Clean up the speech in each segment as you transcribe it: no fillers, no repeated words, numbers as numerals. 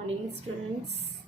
morning, students.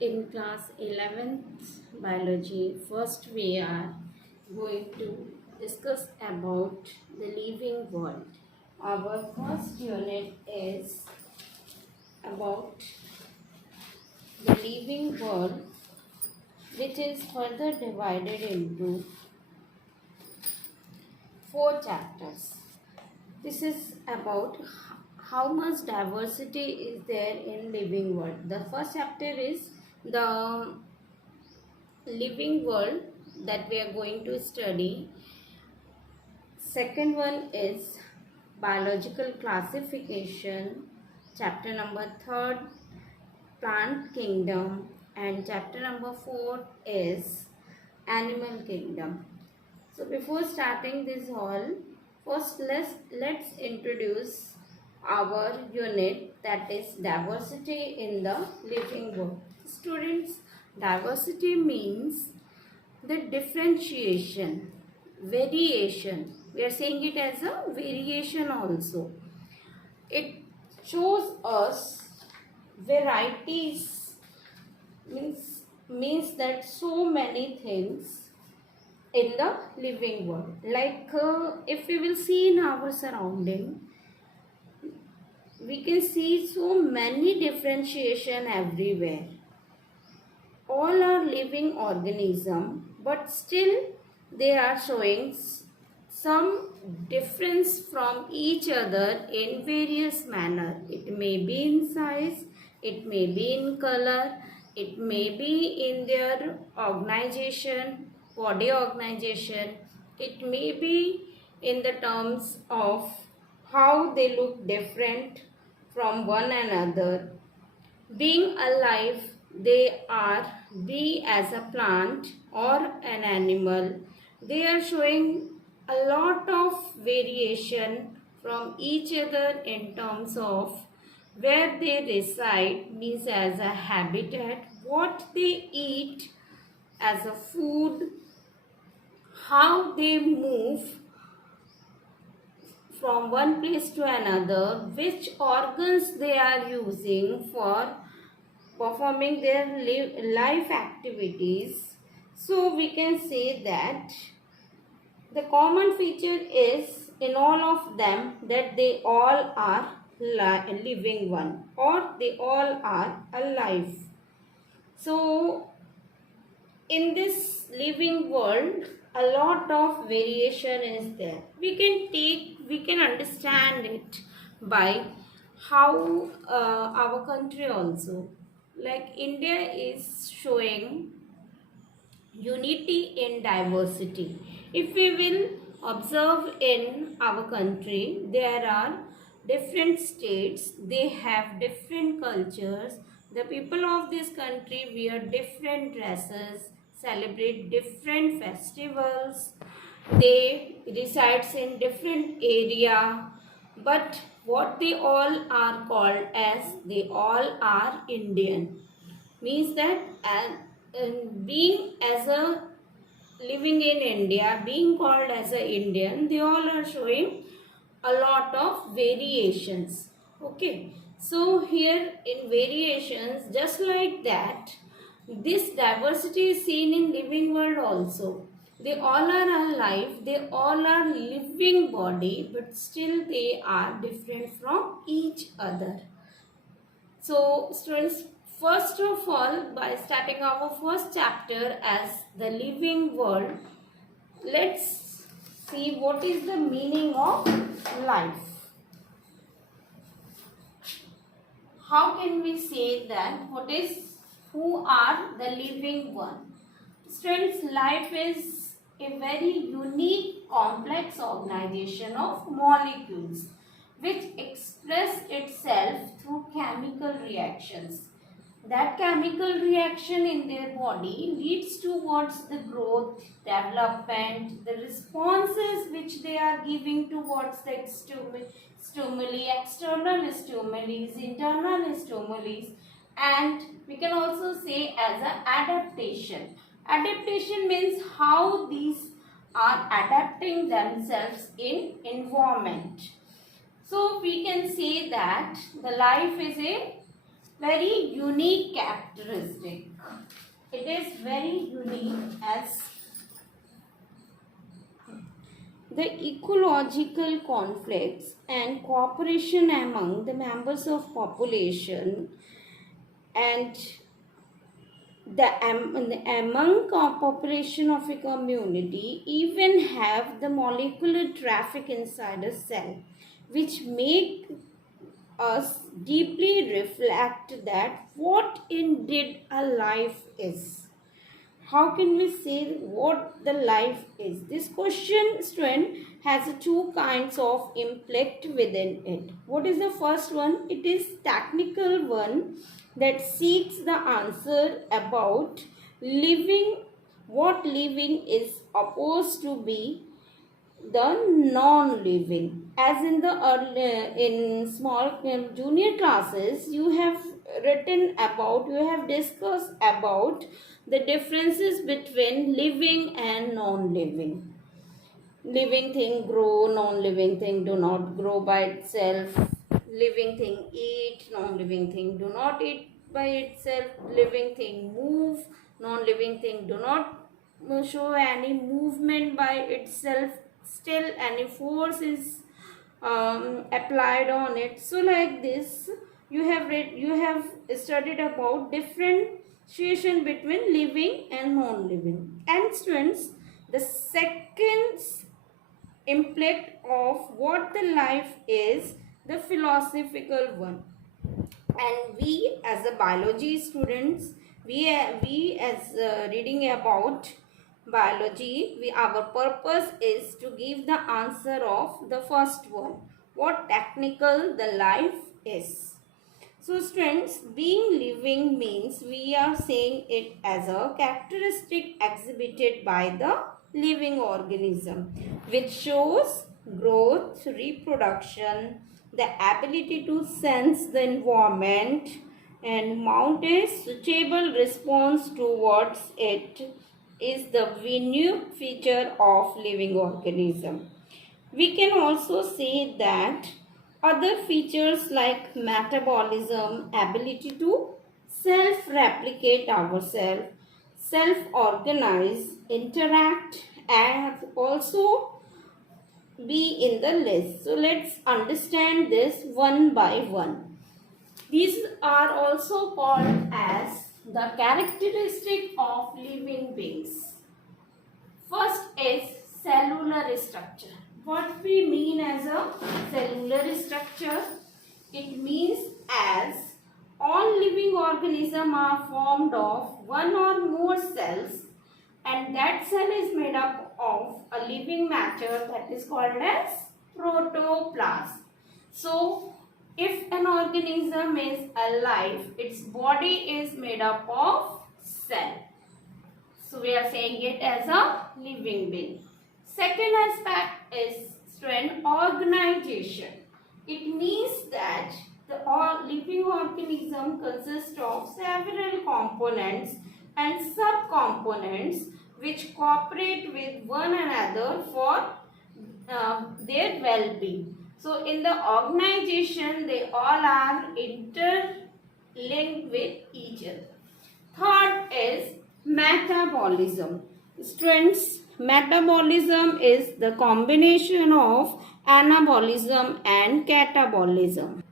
In class 11th biology, first we are going to discuss about the living world. Our first unit is about the living world, which is further divided into 4 chapters. This is about how much diversity is there in living world. The first chapter is the living world that we are going to study. Second one is biological classification. Chapter number 3, plant kingdom, and chapter number 4 is animal kingdom. So before starting this all, first let's introduce our unit, that is diversity in the living world. Students, diversity means the differentiation, variation. We are saying it as a variation also. It shows us varieties, means that so many things in the living world. Like if we will see in our surrounding, we can see so many differentiation everywhere. All are living organism, but still they are showing some difference from each other in various manner. It may be in size, it may be in color, it may be in their organization, body organization, it may be in the terms of how they look different from one another. Being alive, they are be as a plant or an animal. They are showing a lot of variation from each other in terms of where they reside, means as a habitat, what they eat as a food, how they move from one place to another, which organs they are using for performing their life activities. So we can say that the common feature is in all of them that they all are living one, or they all are alive. So in this living world, a lot of variation is there. We can understand it by how our country also, like India is showing unity in diversity. If we will observe in our country, there are different states, they have different cultures. The people of this country wear different dresses, celebrate different festivals, they resides in different area, but what they all are called as, they all are Indian. Means that being as a living in India, being called as a Indian, they all are showing a lot of variations. Okay, so here in variations, just like that, this diversity is seen in living world also. They all are alive, they all are living body, but still they are different from each other. So students, first of all, by starting our first chapter as the living world, let's see what is the meaning of life. How can we say that who are the living one? Students, life is a very unique complex organization of molecules which express itself through chemical reactions. That chemical reaction in their body leads towards the growth, development, the responses which they are giving towards the stimuli, external stimuli, internal stimuli, and we can also say as an adaptation. Adaptation means how these are adapting themselves in environment. So we can say that the life is a very unique characteristic. It is very unique as the ecological conflicts and cooperation among the members of population and among population of a community even have the molecular traffic inside a cell, which make us deeply reflect that what indeed a life is. How can we say what the life is? This question, student, has two kinds of implicit within it. What is the first one? It is technical one that seeks the answer about living, what living is opposed to be the non-living. As in the in small junior classes, you have discussed about the differences between living and non-living. Living thing grow, non-living thing do not grow by itself. Living thing eat, non-living thing do not eat by itself. Living thing move, non-living thing do not show any movement by itself. Still any force is applied on it. So like this, you have studied about differentiation between living and non-living. And students, the second impact of what the life is, the philosophical one. And we as a biology students, we as reading about biology, our purpose is to give the answer of the first one, what technical the life is. So students, being living means we are saying it as a characteristic exhibited by the living organism, which shows growth, reproduction, the ability to sense the environment and mount a suitable response towards it, is the unique feature of living organism. We can also say that other features like metabolism, ability to self-replicate ourselves, self-organize, interact, and also be in the list. So let's understand this one by one. These are also called as the characteristic of living beings. First is cellular structure. What we mean as a cellular structure? It means as all living organisms are formed of one or more cells, and that cell is made up of a living matter that is called as protoplasm. So, if an organism is alive, its body is made up of cell. So, we are saying it as a living being. Second aspect is strength organization. It means that the living organism consists of several components and subcomponents which cooperate with one another for their well-being. So, in the organization, they all are interlinked with each other. Third is metabolism. Students, metabolism is the combination of anabolism and catabolism.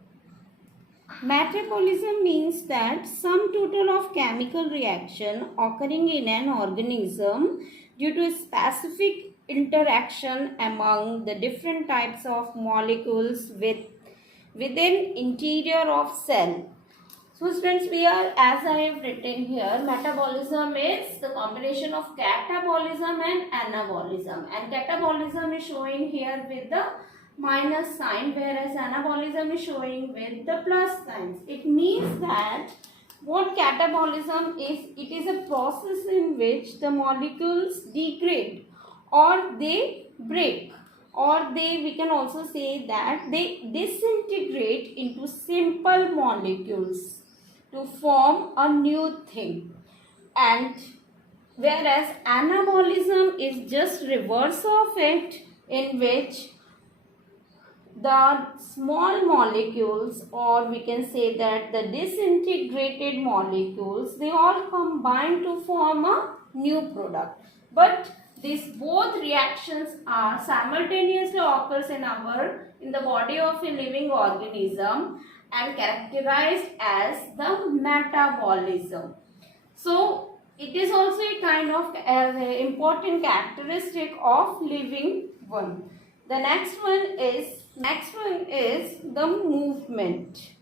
Metabolism means that sum total of chemical reaction occurring in an organism due to a specific interaction among the different types of molecules within interior of cell. So students, we are, as I have written here, metabolism is the combination of catabolism and anabolism, and catabolism is showing here with the minus sign, whereas anabolism is showing with the plus signs. It means that what catabolism is, it is a process in which the molecules degrade or they break, or we can also say that they disintegrate into simple molecules to form a new thing. And whereas anabolism is just reverse of it, in which the small molecules, or we can say that the disintegrated molecules, they all combine to form a new product. But these both reactions are simultaneously occurs in the body of a living organism and characterized as the metabolism. So it is also a kind of important characteristic of living one. The next one is the movement.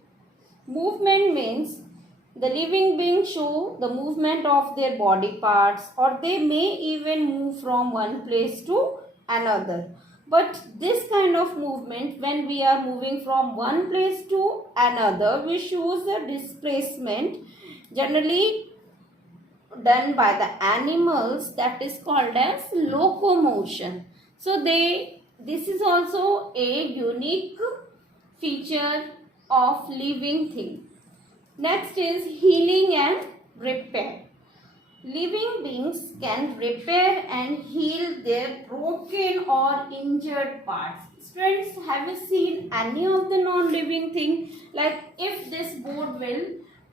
Movement means the living beings show the movement of their body parts, or they may even move from one place to another. But this kind of movement, when we are moving from one place to another, we shows the displacement generally done by the animals, that is called as locomotion. So this is also a unique feature of living thing. Next is healing and repair. Living beings can repair and heal their broken or injured parts. Students, have you seen any of the non-living thing? Like if this board will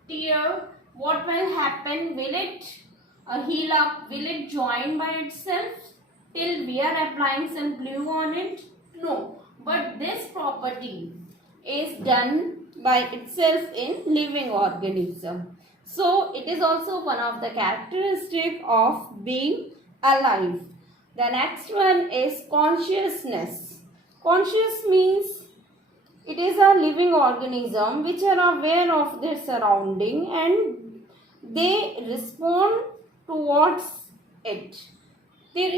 tear, what will happen? Will it heal up? Will it join by itself till we are applying some glue on it? No. But this property is done by itself in living organism. So it is also one of the characteristic of being alive. The next one is consciousness. Conscious means it is a living organism which are aware of their surrounding and they respond towards it. They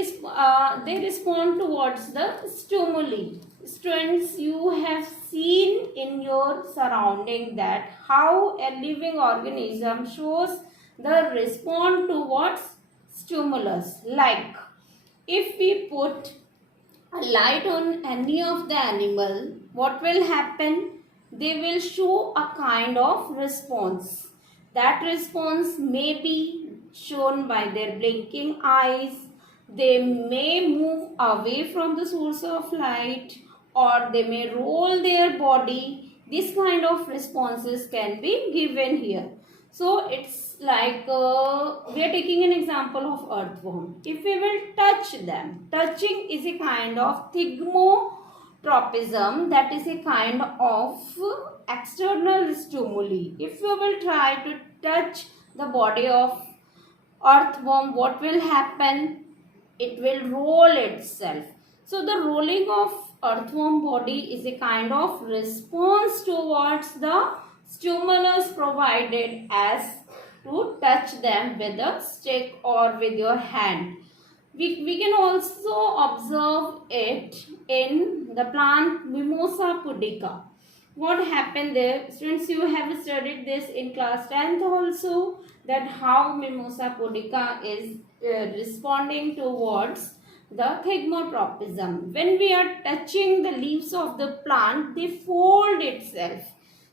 respond towards the stimuli. Students, you have seen in your surrounding that how a living organism shows the response towards stimulus. Like if we put a light on any of the animal, what will happen? They will show a kind of response. That response may be shown by their blinking eyes. They may move away from the source of light, or they may roll their body. This kind of responses can be given here. So it's like we are taking an example of earthworm. If we will touch them, touching is a kind of thigmotropism, that is a kind of external stimuli. If we will try to touch the body of earthworm, what will happen? It will roll itself. So the rolling of earthworm body is a kind of response towards the stimulus provided as to touch them with a stick or with your hand. We can also observe it in the plant Mimosa pudica. What happened there? Students, you have studied this in class 10th also, that how Mimosa pudica is responding towards the thigmotropism. When we are touching the leaves of the plant, they fold itself.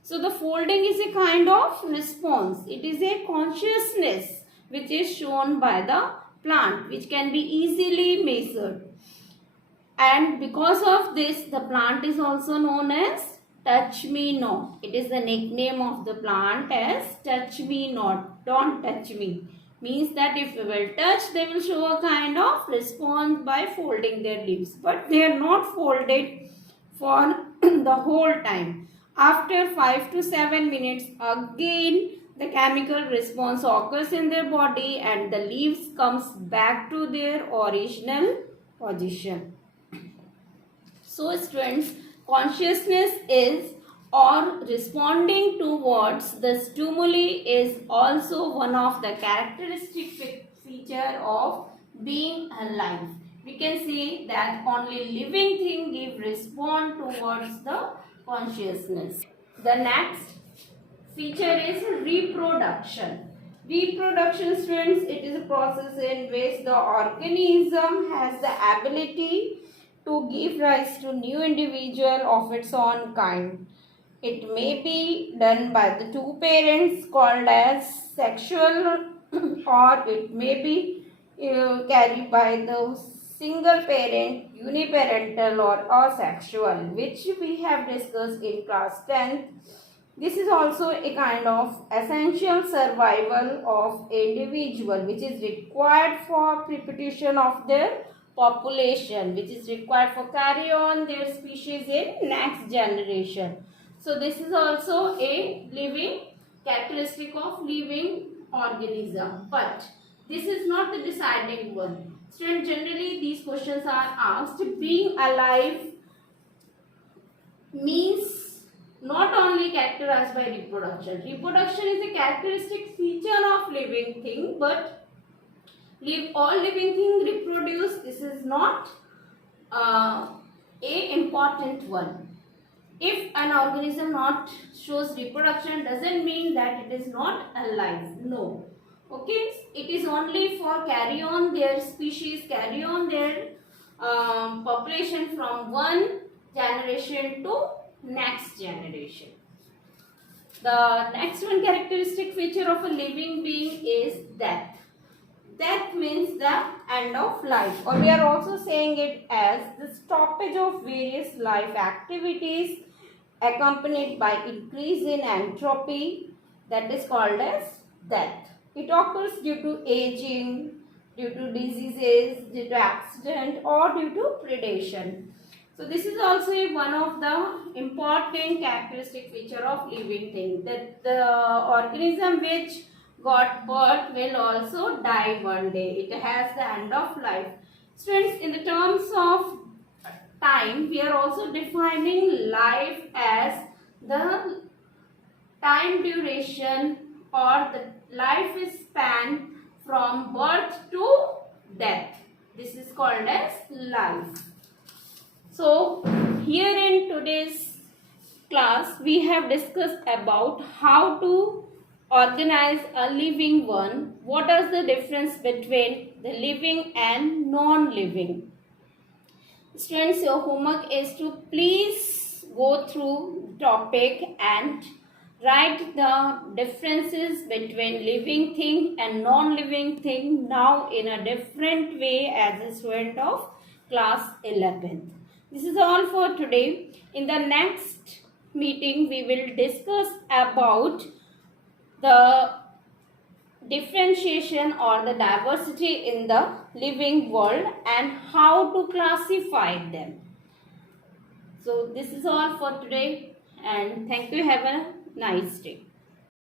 So the folding is a kind of response. It is a consciousness which is shown by the plant, which can be easily measured. And because of this, the plant is also known as touch me not. It is the nickname of the plant as touch me not. Don't touch me. Means that if we will touch, they will show a kind of response by folding their leaves. But they are not folded for the whole time. After 5 to 7 minutes, again the chemical response occurs in their body and the leaves comes back to their original position. So students, consciousness is or responding towards the stimuli is also one of the characteristic feature of being alive. We can say that only living thing give response towards the consciousness. The next feature is reproduction. Reproduction, students, it is a process in which the organism has the ability to give rise to new individual of its own kind. It may be done by the two parents called as sexual or it may be carried by the single parent, uniparental or asexual, which we have discussed in class 10th. This is also a kind of essential survival of individual which is required for perpetuation of their population, which is required for carry on their species in next generation. So this is also a living characteristic of living organism, but this is not the deciding one. Students, generally these questions are asked. Being alive means not only characterized by reproduction. Reproduction is a characteristic feature of living thing, but all living things reproduce. This is not a important one. If an organism not shows reproduction, doesn't mean that it is not alive. No. Okay, it is only for carry on their species, carry on their population from one generation to next generation. The next one characteristic feature of a living being is death. Death means the end of life, or we are also saying it as the stoppage of various life activities accompanied by increase in entropy, that is called as death. It occurs due to aging, due to diseases, due to accident or due to predation. So this is also one of the important characteristic feature of living thing, that the organism which got birth will also die one day. It has the end of life. Students, in the terms of time, we are also defining life as the time duration or the life span from birth to death. This is called as life. So here in today's class we have discussed about how to organize a living one. What is the difference between the living and non-living? Students, your homework is to please go through the topic and write the differences between living thing and non-living thing now in a different way as a student of class 11th. This is all for today. In the next meeting, we will discuss about the differentiation or the diversity in the living world and how to classify them. So this is all for today, and thank you. Have a nice day.